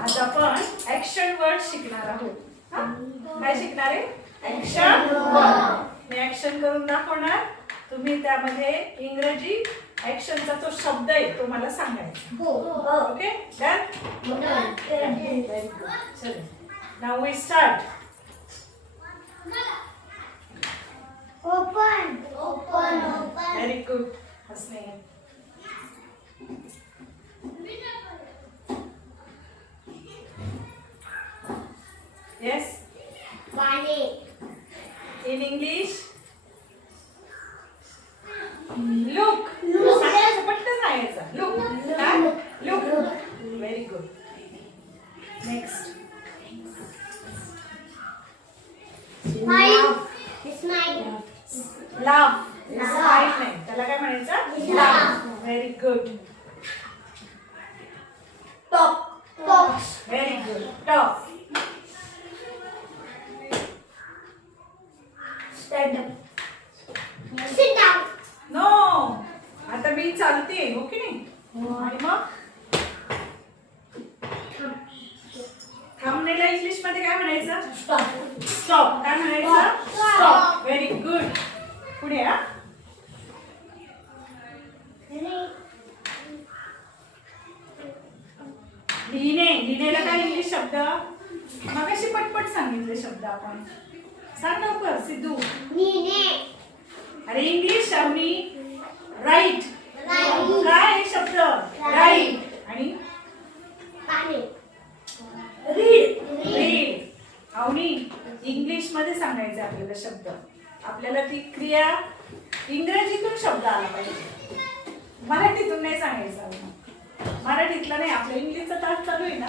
आज आपण action word शिकणार आहोत. काय शिकणार आहे? Action word. मी ऍक्शन करून दाखवणार, तुम्ही त्यामध्ये इंग्रजी ऍक्शनचा जो शब्द आहे तो मला सांगायचा. Okay done. चलो now we start. Open. Very good हसने. Yes. गाणे. In English. Look. Look. सांगायचं पटकन सांगायचं. Look. Look. Very good. Next. Smile. Smile. Laugh. Smile नाही. त्याला काय म्हणायचं? Laugh. Very good. Talk. Very good. Talk. Stand up. Sit down. No. आता मी चालते हो की नाही? आणि मग थांबण्याला इंग्लिश मध्ये काय म्हणायचं? Stop. स्टॉप. काय म्हणायचं? स्टॉप. Very good. पुढे हा. लिहिणे. लिहिण्याला काय इंग्लिश शब्द? मगाशी पटपट सांगितले शब्द आपण. सांग लवकर सिद्धू. लिहिणे. अरे इंग्लिश मी राईट. Write. काय आहे शब्द? राईट. आणि पाणी. रीड. रीड. अवनी इंग्लिश मध्ये सांगायचं आपल्याला शब्द. आपल्याला ती क्रिया इंग्रजीतून शब्द आला पाहिजे, मराठीतून नाही सांगायचं. मराठीतला नाही. आपलं इंग्लिशचा तास चालू आहे ना.